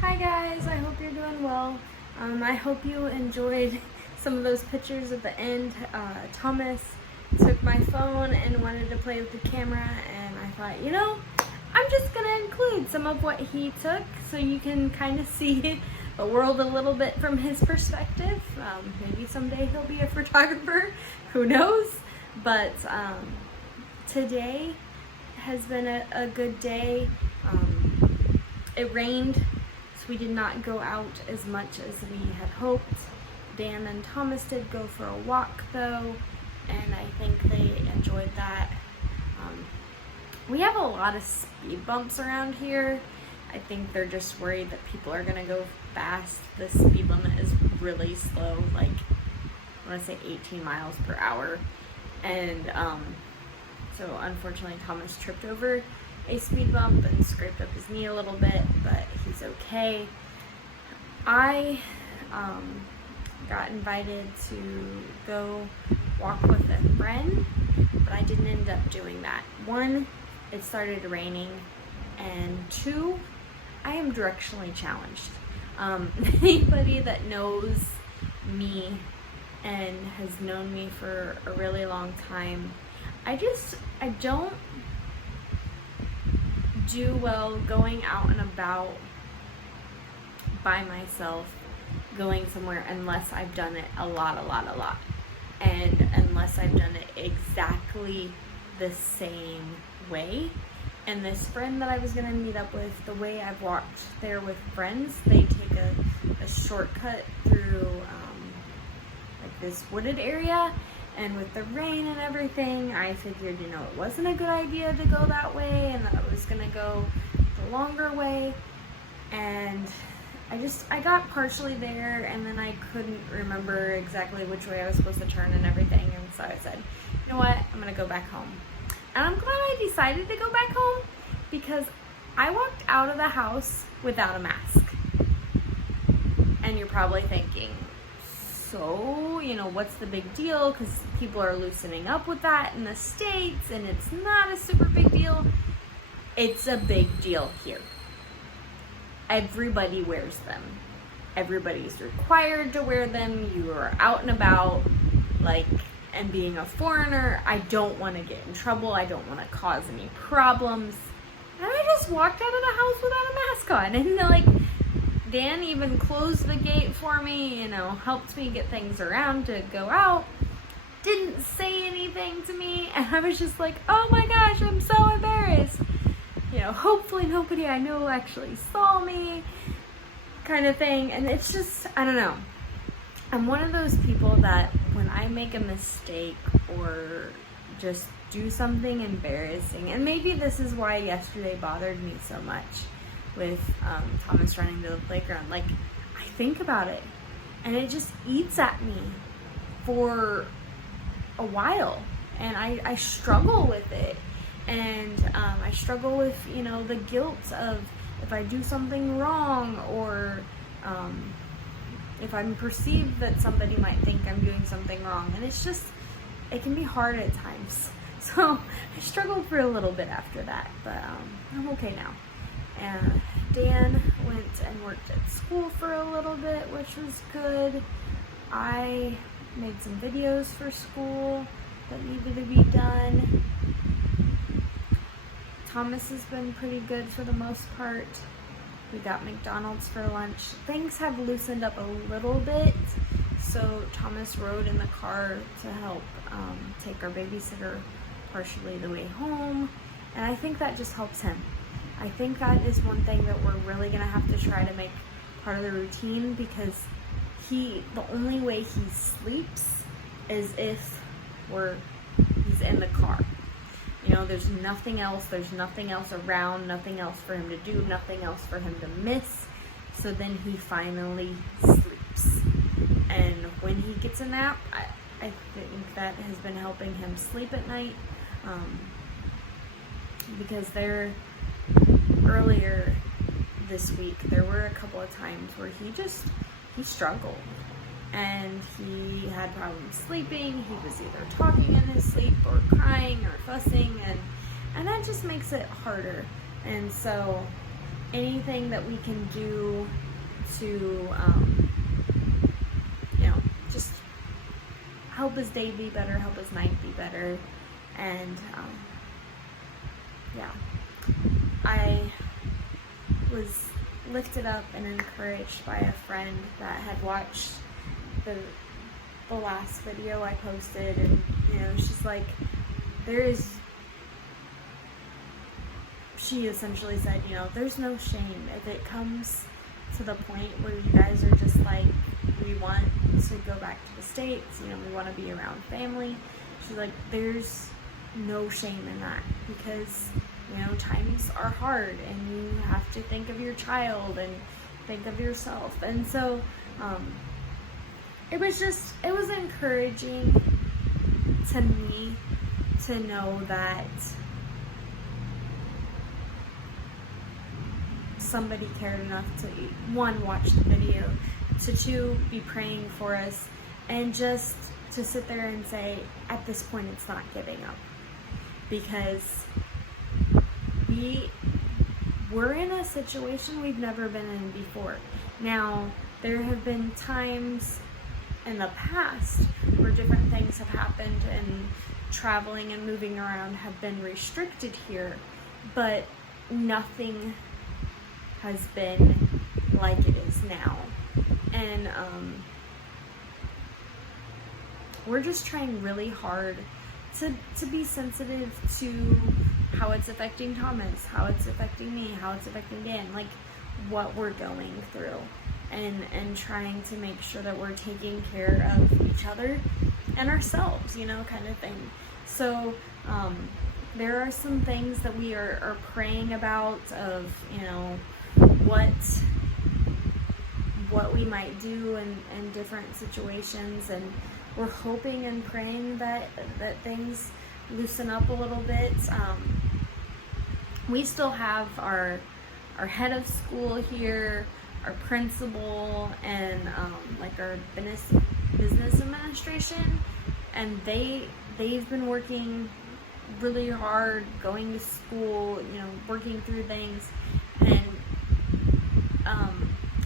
Hi guys, I hope you're doing well. I hope you enjoyed some of those pictures at the end. Thomas took my phone and wanted to play with the camera, and I thought, you know, I'm just gonna include some of what he took so you can kind of see the world a little bit from his perspective. Maybe someday he'll be a photographer, who knows? But today has been a good day. It rained, we did not go out as much as we had hoped. Dan and Thomas did go for a walk though, and I think they enjoyed that. We have a lot of speed bumps around here. I think they're just worried that people are gonna go fast. The speed limit is really slow, like I wanna say 18 miles per hour. And so unfortunately Thomas tripped over a speed bump and scraped up his knee a little bit, but he's okay. I got invited to go walk with a friend, but I didn't end up doing that. One, it started raining, and two, I am directionally challenged. Anybody that knows me and has known me for a really long time, I don't do well going out and about by myself, going somewhere, unless I've done it a lot. And unless I've done it exactly the same way. And this friend that I was gonna meet up with, the way I've walked there with friends, they take a shortcut through like this wooded area. And with the rain and everything, I figured, you know, it wasn't a good idea to go that way, and that I was gonna go the longer way. And I got partially there, and then I couldn't remember exactly which way I was supposed to turn and everything. And so I said, you know what, I'm gonna go back home. And I'm glad I decided to go back home, because I walked out of the house without a mask. And you're probably thinking, so, you know, what's the big deal? Because people are loosening up with that in the States, and it's not a super big deal. It's a big deal here. Everybody wears them. Everybody's required to wear them. You are out and about, like, and being a foreigner, I don't want to get in trouble. I don't want to cause any problems. And I just walked out of the house without a mask on, and like, Dan even closed the gate for me, you know, helped me get things around to go out, didn't say anything to me, and I was just like, oh my gosh, I'm so embarrassed. You know, hopefully nobody I know actually saw me, kind of thing. And it's just, I don't know. I'm one of those people that when I make a mistake or just do something embarrassing, and maybe this is why yesterday bothered me so much, with Thomas running to the playground, like, I think about it and it just eats at me for a while, and I struggle with it, and I struggle with, you know, the guilt of if I do something wrong, or if I'm perceived that somebody might think I'm doing something wrong, and it's just, it can be hard at times. So I struggled for a little bit after that, but I'm okay now. And Dan went and worked at school for a little bit, which was good. I made some videos for school that needed to be done. Thomas has been pretty good for the most part. We got McDonald's for lunch. Things have loosened up a little bit, so Thomas rode in the car to help take our babysitter partially the way home, and I think that just helps him. I think that is one thing that we're really gonna have to try to make part of the routine, because the only way he sleeps is if he's in the car. You know, there's nothing else around, nothing else for him to do, nothing else for him to miss. So then he finally sleeps. And when he gets a nap, I think that has been helping him sleep at night. Because earlier this week, there were a couple of times where he struggled. And he had problems sleeping. He was either talking in his sleep or crying or fussing, and that just makes it harder. And so anything that we can do to just help his day be better, help his night be better. And I was lifted up and encouraged by a friend that had watched the last video I posted, and she's like, she essentially said, there's no shame if it comes to the point where you guys are just like, we want to go back to the States, we want to be around family. She's like, there's no shame in that, because times are hard and you have to think of your child and think of yourself. And so it was encouraging to me to know that somebody cared enough to, one, watch the video, to two, be praying for us, and just to sit there and say, at this point, it's not giving up. Because we're in a situation we've never been in before. Now, there have been times in the past where different things have happened and traveling and moving around have been restricted here, but nothing has been like it is now. And we're just trying really hard to be sensitive to how it's affecting Thomas, how it's affecting me, how it's affecting Dan, like what we're going through, and trying to make sure that we're taking care of each other and ourselves, kind of thing. So there are some things that we are praying about of, what we might do in different situations, and we're hoping and praying that things loosen up a little bit. We still have our head of school here, our principal, and our business administration, and they've been working really hard, going to school, working through things. And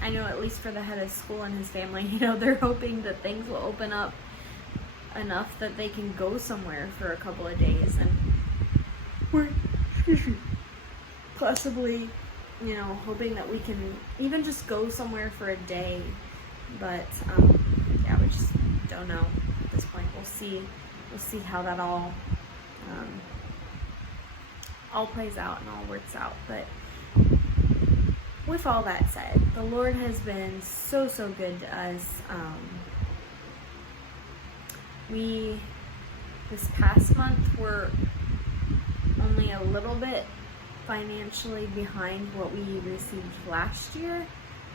I know, at least for the head of school and his family, they're hoping that things will open up enough that they can go somewhere for a couple of days, and we're possibly, hoping that we can even just go somewhere for a day. But we just don't know at this point. We'll see how that all plays out and all works out. But with all that said, the Lord has been so good to us. This past month, we're only a little bit financially behind what we received last year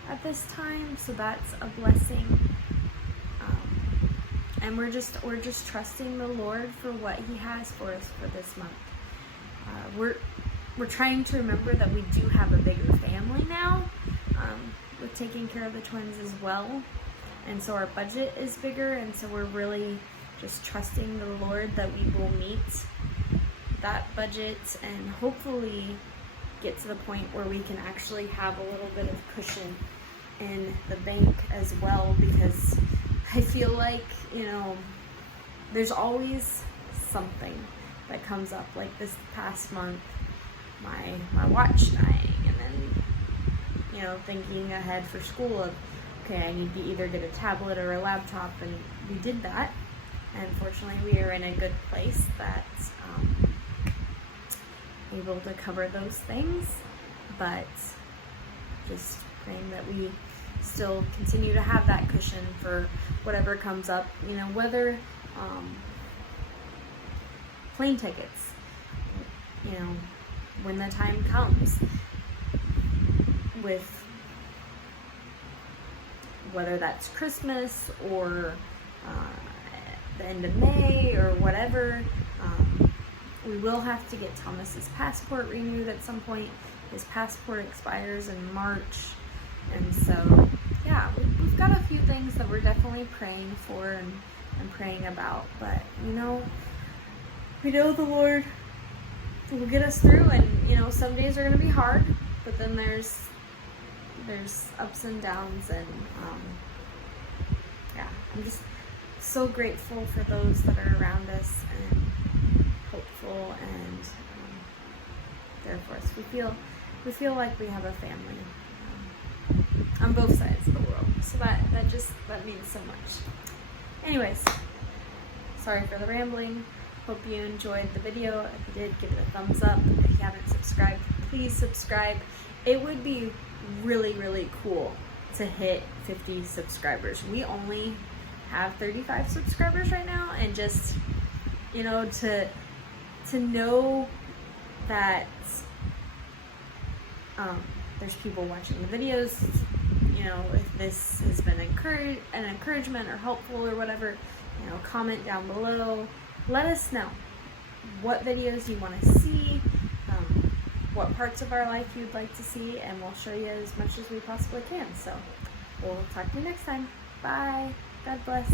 at this time, so that's a blessing. And we're just trusting the Lord for what He has for us for this month. We're trying to remember that we do have a bigger family now, with taking care of the twins as well, and so our budget is bigger, and so we're really just trusting the Lord that we will meet that budget and hopefully get to the point where we can actually have a little bit of cushion in the bank as well, because I feel like, there's always something that comes up. Like this past month, my watch dying, and then, thinking ahead for school of, okay, I need to either get a tablet or a laptop, and we did that. And fortunately, we are in a good place that's able to cover those things, but just praying that we still continue to have that cushion for whatever comes up, you know, whether plane tickets, you know, when the time comes, with whether that's Christmas or the end of May or whatever. We will have to get Thomas's passport renewed at some point. His passport expires in March, and so yeah, we've got a few things that we're definitely praying for and praying about, but you know, we know the Lord will get us through, and you know, some days are going to be hard, but then there's ups and downs, and yeah, I'm just so grateful for those that are around us and hopeful and there for us. We feel like we have a family on both sides of the world, so that means so much. Anyways, sorry for the rambling. Hope you enjoyed the video. If you did, give it a thumbs up. If you haven't subscribed, please subscribe. It would be really, really cool to hit 50 subscribers. We only have 35 subscribers right now, and just, you know, to know that there's people watching the videos, you know, if this has been an encouragement or helpful or whatever, you know, comment down below. Let us know what videos you want to see, what parts of our life you'd like to see, and we'll show you as much as we possibly can. So we'll talk to you next time. Bye. God bless.